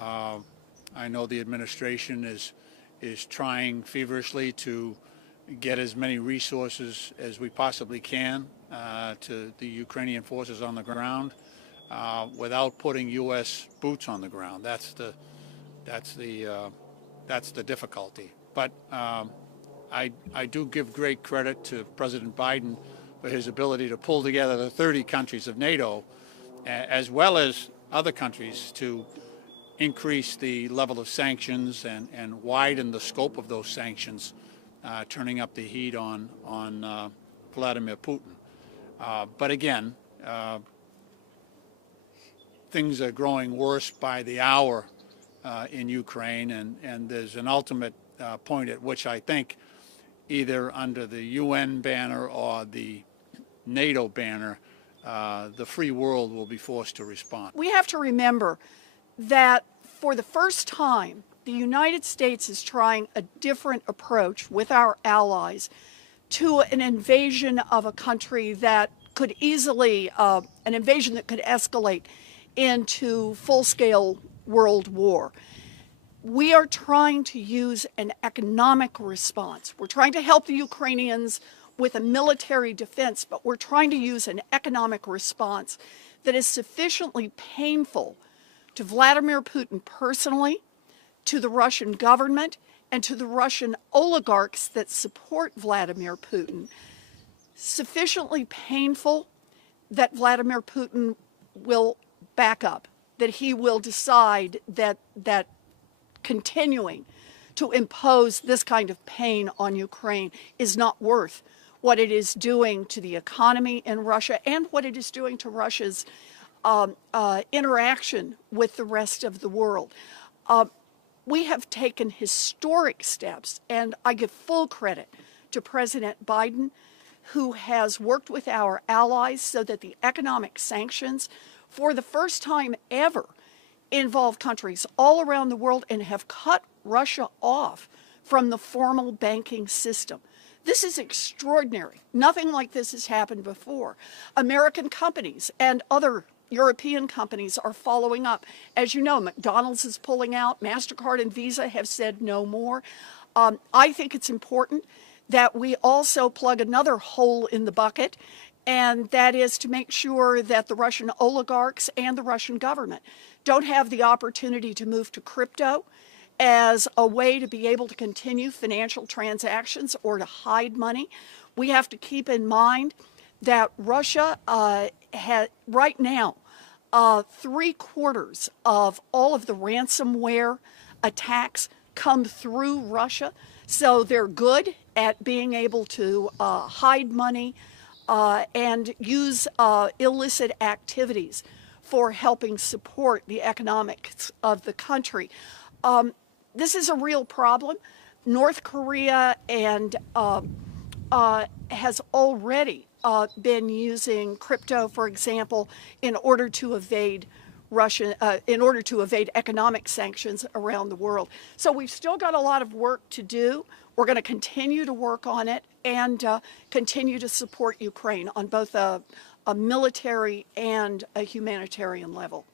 I know the administration is trying feverishly to get as many resources as we possibly can to the Ukrainian forces on the ground without putting U.S. boots on the ground. That's the difficulty. But I do give great credit to President Biden for his ability to pull together the 30 countries of NATO, as well as other countries, to increase the level of sanctions and widen the scope of those sanctions, turning up the heat on Vladimir Putin. But again, things are growing worse by the hour in Ukraine, and there's an ultimate point at which I think either under the UN banner or the NATO banner, the free world will be forced to respond. We have to remember that for the first time, the United States is trying a different approach with our allies to an invasion of a country that could easily, an invasion that could escalate into full-scale world war. We are trying to use an economic response. We're trying to help the Ukrainians with a military defense, but we're trying to use an economic response that is sufficiently painful to Vladimir Putin personally, to the Russian government, and to the Russian oligarchs that support Vladimir Putin. Sufficiently painful that Vladimir Putin will back up, that he will decide that continuing to impose this kind of pain on Ukraine is not worth what it is doing to the economy in Russia and what it is doing to Russia's interaction with the rest of the world. We have taken historic steps, and I give full credit to President Biden, who has worked with our allies so that the economic sanctions, for the first time ever, involve countries all around the world and have cut Russia off from the formal banking system. This is extraordinary. Nothing like this has happened before. American companies and other European companies are following up. As you know, McDonald's is pulling out. MasterCard and Visa have said no more. I think it's important that we also plug another hole in the bucket, and that is to make sure that the Russian oligarchs and the Russian government don't have the opportunity to move to crypto as a way to be able to continue financial transactions or to hide money. We have to keep in mind that Russia right now, 3/4 of all of the ransomware attacks come through Russia. So they're good at being able to hide money and use illicit activities for helping support the economics of the country. This is a real problem. North Korea and has already been using crypto, for example, in order to evade economic sanctions around the world. So we've still got a lot of work to do. We're going to continue to work on it and continue to support Ukraine on both a military and a humanitarian level.